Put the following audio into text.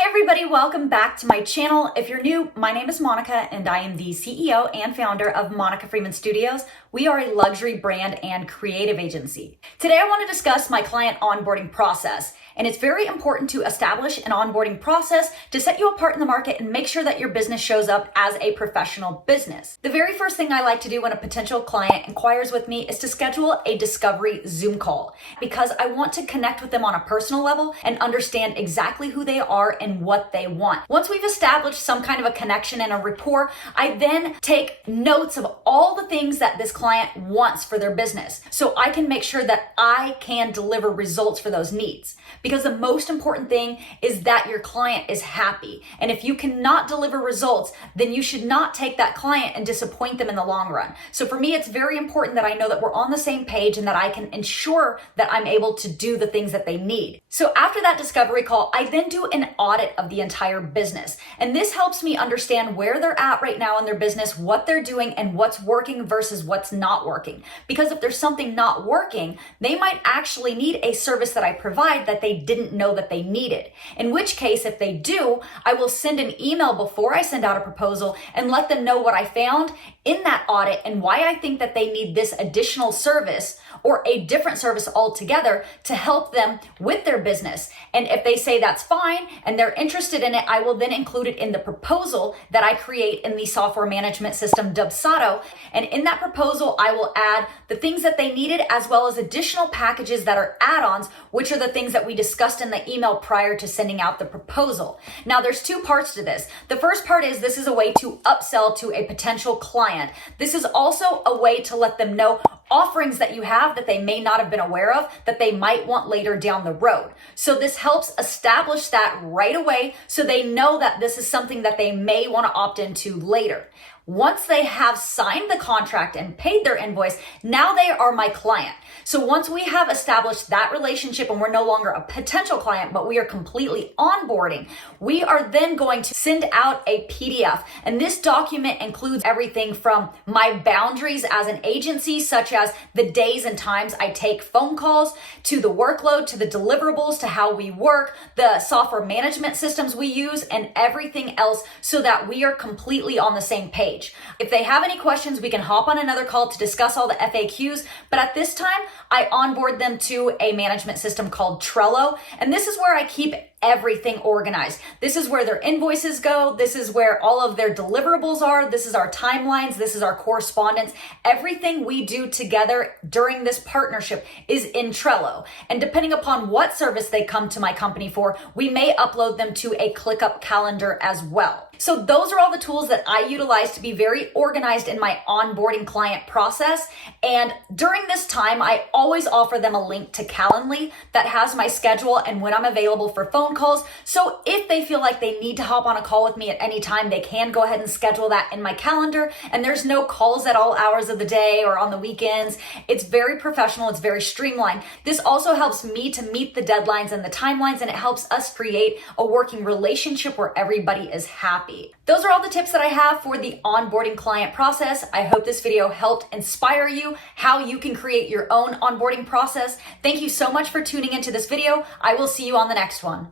Hey everybody, welcome back to my channel. If you're new, my name is Monica and I am the CEO and founder of Monica Freeman Studios. We are a luxury brand and creative agency. Today I want to discuss my client onboarding process, and it's very important to establish an onboarding process to set you apart in the market and make sure that your business shows up as a professional business. The very first thing I like to do when a potential client inquires with me is to schedule a discovery Zoom call, because I want to connect with them on a personal level and understand exactly who they are and what they want. Once we've established some kind of a connection and a rapport, I then take notes of all the things that this client wants for their business, so I can make sure that I can deliver results for those needs. Because the most important thing is that your client is happy. And if you cannot deliver results, then you should not take that client and disappoint them in the long run. So for me, it's very important that I know that we're on the same page and that I can ensure that I'm able to do the things that they need. So after that discovery call, I then do an audit of the entire business. And this helps me understand where they're at right now in their business, what they're doing, and what's working versus what's not working. Because if there's something not working, they might actually need a service that I provide that they didn't know that they needed. In which case, if they do, I will send an email before I send out a proposal and let them know what I found in that audit and why I think that they need this additional service or a different service altogether to help them with their business. And if they say that's fine and they're interested in it, I will then include it in the proposal that I create in the software management system Dubsado. And in that proposal, I will add the things that they needed as well as additional packages that are add-ons, which are the things that we discussed in the email prior to sending out the proposal. Now, there's two parts to this. The first part is this is a way to upsell to a potential client. This is also a way to let them know offerings that you have that they may not have been aware of that they might want later down the road. So this helps establish that right away so they know that this is something that they may want to opt into later. Once they have signed the contract and paid their invoice, now they are my client. So once we have established that relationship and we're no longer a potential client, but we are completely onboarding, we are then going to send out a PDF. And this document includes everything from my boundaries as an agency, such as the days and times I take phone calls, to the workload, to the deliverables, to how we work, the software management systems we use, and everything else, so that we are completely on the same page. If they have any questions, we can hop on another call to discuss all the FAQs. But at this time, I onboard them to a management system called Trello. And this is where I keep everything organized. This is where their invoices go. This is where all of their deliverables are. This is our timelines. This is our correspondence. Everything we do together during this partnership is in Trello. And depending upon what service they come to my company for, we may upload them to a ClickUp calendar as well. So those are all the tools that I utilize to be very organized in my onboarding client process. And during this time, I always offer them a link to Calendly that has my schedule and when I'm available for phone calls. So if they feel like they need to hop on a call with me at any time, they can go ahead and schedule that in my calendar. And there's no calls at all hours of the day or on the weekends. It's very professional. It's very streamlined. This also helps me to meet the deadlines and the timelines, and it helps us create a working relationship where everybody is happy. Those are all the tips that I have for the onboarding client process. I hope this video helped inspire you how you can create your own onboarding process. Thank you so much for tuning into this video. I will see you on the next one.